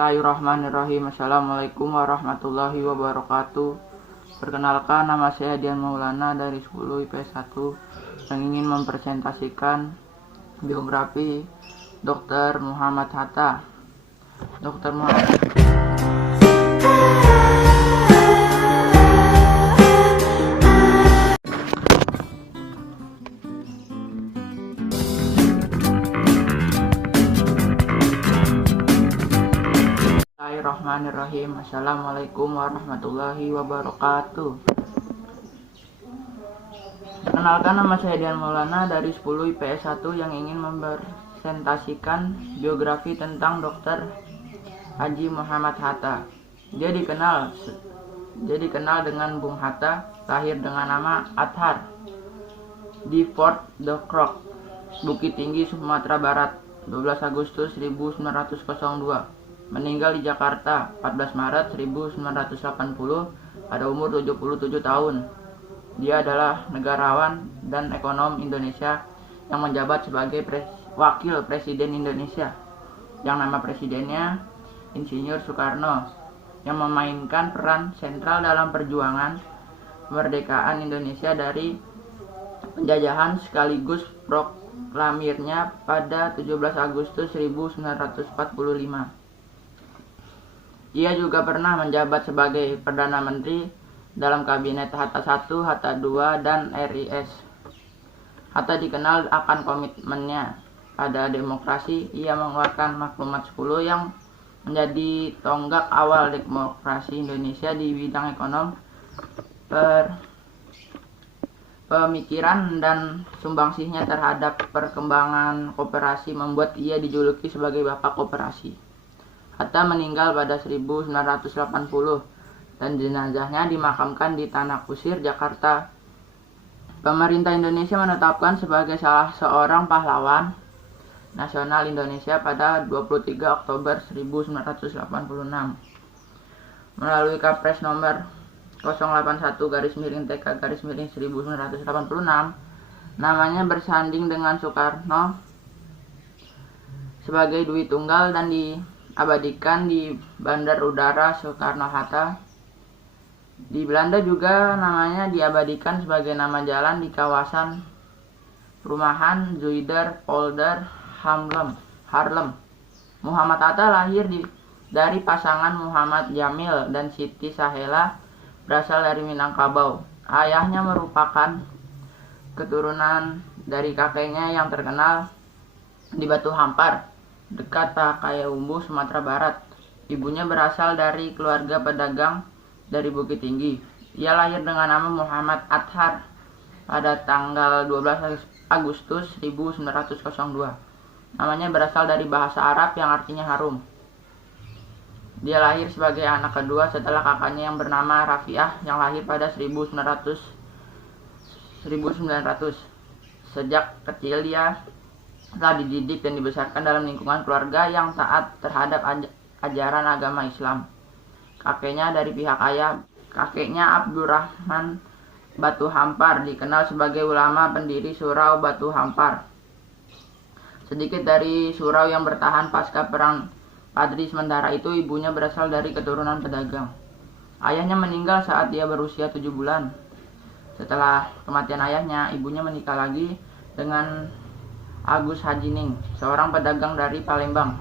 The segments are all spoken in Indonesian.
Bismillahirrahmanirrahim. Assalamualaikum warahmatullahi wabarakatuh. Perkenalkan, nama saya Dian Maulana dari 10 IPS 1 yang ingin mempresentasikan biografi Dr. Muhammad Hatta. Dr. Muhammad Bismillahirrahmanirrahim. Assalamualaikum warahmatullahi wabarakatuh. Perkenalkan, nama saya Dian Maulana dari 10 IPS 1 yang ingin mempresentasikan biografi tentang Dr. Haji Muhammad Hatta. Dia dikenal dengan Bung Hatta, lahir dengan nama Athar di Fort de Krok, Bukit Tinggi, Sumatera Barat, 12 Agustus 1902. Meninggal di Jakarta 14 Maret 1980 pada umur 77 tahun. Dia adalah negarawan dan ekonom Indonesia yang menjabat sebagai Wakil Presiden Indonesia, yang nama presidennya Insinyur Soekarno, yang memainkan peran sentral dalam perjuangan kemerdekaan Indonesia dari penjajahan sekaligus proklamirnya pada 17 Agustus 1945. Ia juga pernah menjabat sebagai Perdana Menteri dalam Kabinet Hatta I, Hatta II, dan RIS. Hatta dikenal akan komitmennya pada demokrasi. Ia mengeluarkan Maklumat 10 yang menjadi tonggak awal demokrasi Indonesia di bidang ekonomi, pemikiran, dan sumbangsihnya terhadap perkembangan koperasi membuat ia dijuluki sebagai Bapak Koperasi. Hatta meninggal pada 1980 dan jenazahnya dimakamkan di Tanah Kusir, Jakarta. Pemerintah Indonesia menetapkan sebagai salah seorang pahlawan nasional Indonesia pada 23 Oktober 1986 melalui Kapres nomor 081-TK-1986. Namanya bersanding dengan Soekarno sebagai Dwi Tunggal dan diabadikan di Bandar Udara Soekarno-Hatta. Di Belanda juga namanya diabadikan sebagai nama jalan di kawasan perumahan Zuider-Polder Haarlem. Muhammad Hatta lahir dari pasangan Muhammad Jamil dan Siti Sahela, berasal dari Minangkabau. Ayahnya merupakan keturunan dari kakeknya yang terkenal di Batu Hampar, dekat Pakayumbu, Sumatera Barat. Ibunya berasal dari keluarga pedagang dari Bukit Tinggi. Ia lahir dengan nama Muhammad Athar pada tanggal 12 Agustus 1902. Namanya berasal dari bahasa Arab yang artinya harum. Dia lahir sebagai anak kedua setelah kakaknya yang bernama Rafiah yang lahir pada 1900. Sejak kecil dia telah dididik dan dibesarkan dalam lingkungan keluarga yang taat terhadap ajaran agama Islam. Kakeknya dari pihak ayah, kakeknya Abdurrahman Batu Hampar, dikenal sebagai ulama pendiri Surau Batu Hampar. Sedikit dari surau yang bertahan pasca perang Padri, sementara itu ibunya berasal dari keturunan pedagang. Ayahnya meninggal saat dia berusia 7 bulan. Setelah kematian ayahnya, ibunya menikah lagi dengan Agus Hajining, seorang pedagang dari Palembang.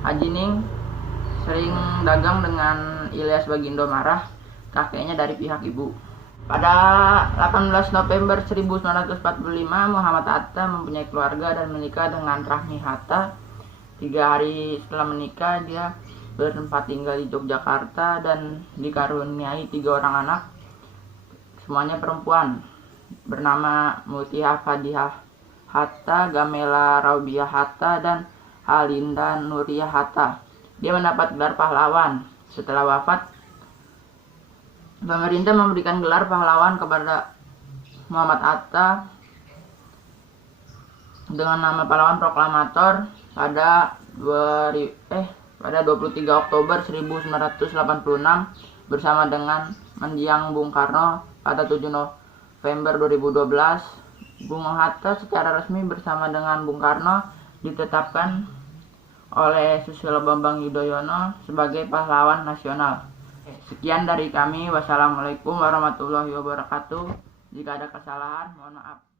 Hajining sering dagang dengan Ilyas Bagindo Marah, kakeknya dari pihak ibu. Pada 18 November 1945, Muhammad Hatta mempunyai keluarga dan menikah dengan Rahmi Hatta. 3 hari setelah menikah, dia bertempat tinggal di Yogyakarta dan dikaruniai 3 orang anak, semuanya perempuan, bernama Mutiah Fadihah Hatta, Gamela Raubiah Hatta, dan Halinda Nuriyah Hatta. Dia mendapat gelar pahlawan. Setelah wafat, pemerintah memberikan gelar pahlawan kepada Muhammad Hatta dengan nama pahlawan proklamator pada 23 Oktober 1986 bersama dengan mendiang Bung Karno pada 7 November 2012. Bung Hatta secara resmi bersama dengan Bung Karno ditetapkan oleh Susilo Bambang Yudhoyono sebagai pahlawan nasional. Sekian dari kami. Wassalamualaikum warahmatullahi wabarakatuh. Jika ada kesalahan, mohon maaf.